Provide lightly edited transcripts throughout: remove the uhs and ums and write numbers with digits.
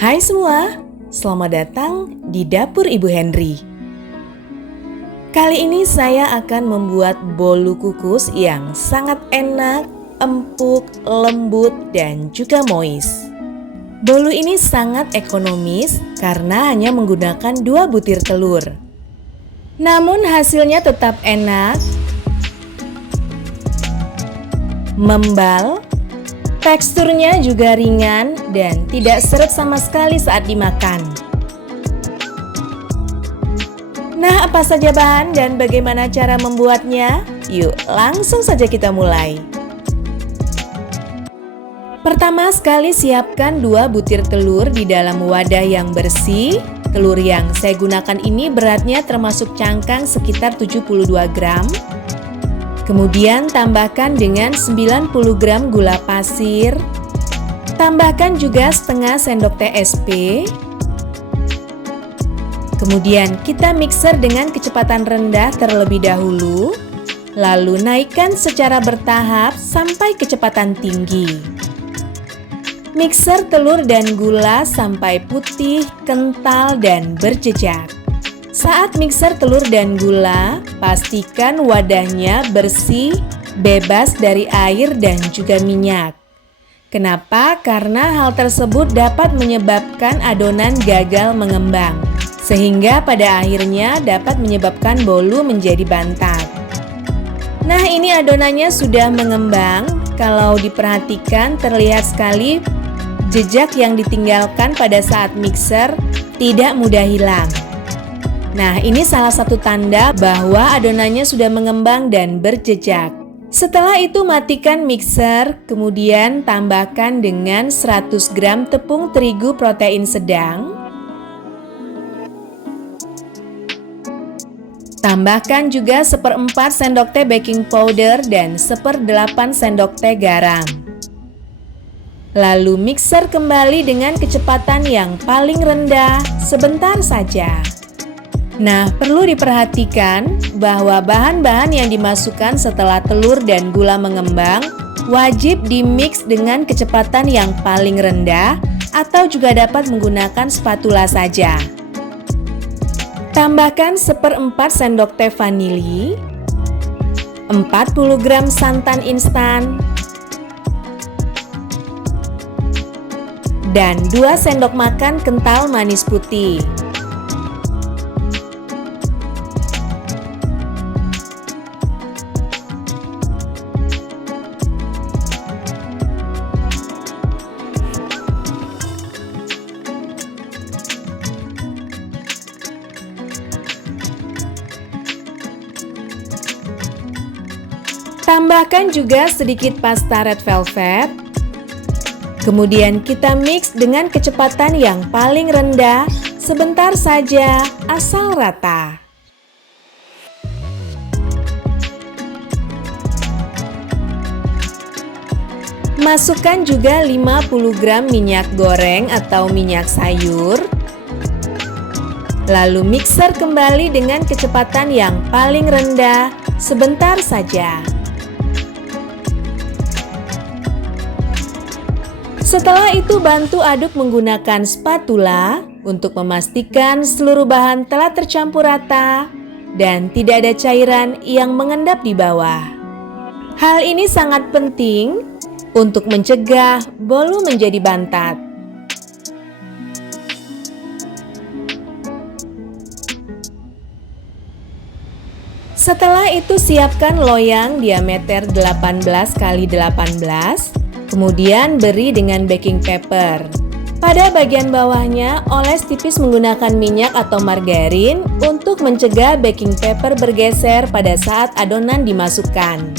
Hai semua, selamat datang di Dapur Ibu Henry. Kali ini saya akan membuat bolu kukus yang sangat enak, empuk, lembut, dan juga moist. Bolu ini sangat ekonomis karena hanya menggunakan 2 butir telur. Namun hasilnya tetap enak, membal, teksturnya juga ringan dan tidak seret sama sekali saat dimakan. Nah, apa saja bahan dan bagaimana cara membuatnya? Yuk, langsung saja kita mulai. Pertama sekali siapkan 2 butir telur di dalam wadah yang bersih. Telur yang saya gunakan ini beratnya termasuk cangkang sekitar 72 gram. Kemudian tambahkan dengan 90 gram gula pasir. Tambahkan juga setengah sendok teh SP. Kemudian kita mixer dengan kecepatan rendah terlebih dahulu. Lalu naikkan secara bertahap sampai kecepatan tinggi. Mixer telur dan gula sampai putih, kental, dan berjejak. Saat mixer telur dan gula, pastikan wadahnya bersih, bebas dari air dan juga minyak. Kenapa? Karena hal tersebut dapat menyebabkan adonan gagal mengembang, sehingga pada akhirnya dapat menyebabkan bolu menjadi bantat. Nah, ini adonannya sudah mengembang. Kalau diperhatikan terlihat sekali jejak yang ditinggalkan pada saat mixer tidak mudah hilang. Nah, ini salah satu tanda bahwa adonannya sudah mengembang dan berjejak. Setelah itu matikan mixer, kemudian tambahkan dengan 100 gram tepung terigu protein sedang. Tambahkan juga 1/4 sendok teh baking powder dan 1/8 sendok teh garam. Lalu mixer kembali dengan kecepatan yang paling rendah sebentar saja. Nah, perlu diperhatikan bahwa bahan-bahan yang dimasukkan setelah telur dan gula mengembang wajib dimix dengan kecepatan yang paling rendah atau juga dapat menggunakan spatula saja. Tambahkan 1/4 sendok teh vanili, 40 gram santan instan, dan 2 sendok makan kental manis putih. Tambahkan juga sedikit pasta red velvet. Kemudian kita mix dengan kecepatan yang paling rendah sebentar saja asal rata. Masukkan juga 50 gram minyak goreng atau minyak sayur. Lalu mixer kembali dengan kecepatan yang paling rendah sebentar saja. Setelah itu bantu aduk menggunakan spatula untuk memastikan seluruh bahan telah tercampur rata dan tidak ada cairan yang mengendap di bawah. Hal ini sangat penting untuk mencegah bolu menjadi bantat. Setelah itu siapkan loyang diameter 18 x 18. Kemudian beri dengan baking paper. Pada bagian bawahnya oles tipis menggunakan minyak atau margarin untuk mencegah baking paper bergeser pada saat adonan dimasukkan.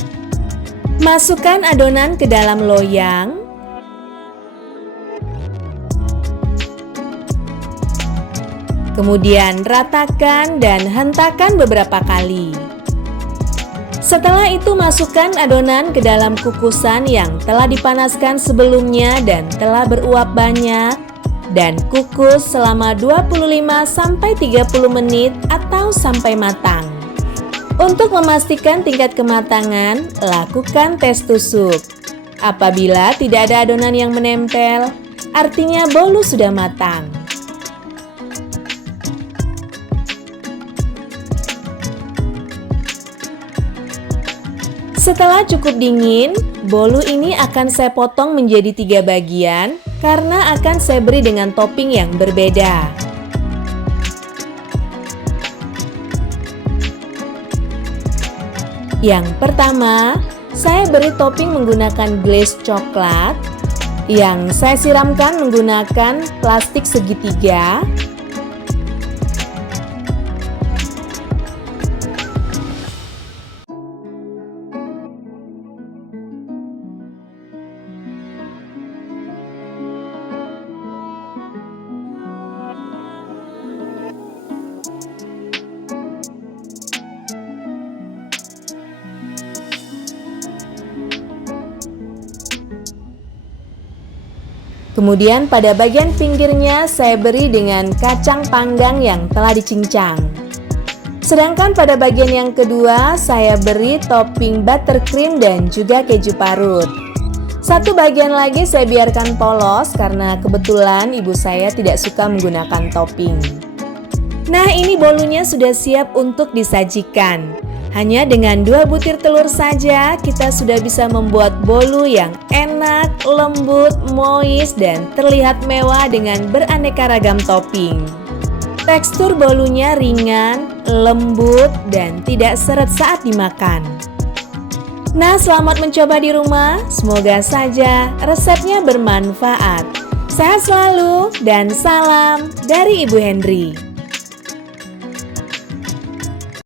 Masukkan adonan ke dalam loyang. Kemudian ratakan dan hentakan beberapa kali. Setelah itu masukkan adonan ke dalam kukusan yang telah dipanaskan sebelumnya dan telah beruap banyak dan kukus selama 25-30 menit atau sampai matang. Untuk memastikan tingkat kematangan, lakukan tes tusuk. Apabila tidak ada adonan yang menempel, artinya bolu sudah matang. Setelah cukup dingin, bolu ini akan saya potong menjadi 3 bagian karena akan saya beri dengan topping yang berbeda. Yang pertama, saya beri topping menggunakan glaze coklat yang saya siramkan menggunakan plastik segitiga. Kemudian pada bagian pinggirnya saya beri dengan kacang panggang yang telah dicincang. Sedangkan pada bagian yang kedua saya beri topping buttercream dan juga keju parut. Satu bagian lagi saya biarkan polos karena kebetulan ibu saya tidak suka menggunakan topping. Nah, ini bolunya sudah siap untuk disajikan. Hanya dengan 2 butir telur saja kita sudah bisa membuat bolu yang enak, lembut, moist, dan terlihat mewah dengan beraneka ragam topping. Tekstur bolunya ringan, lembut, dan tidak seret saat dimakan. Nah, selamat mencoba di rumah. Semoga saja resepnya bermanfaat. Sehat selalu dan salam dari Ibu Henry.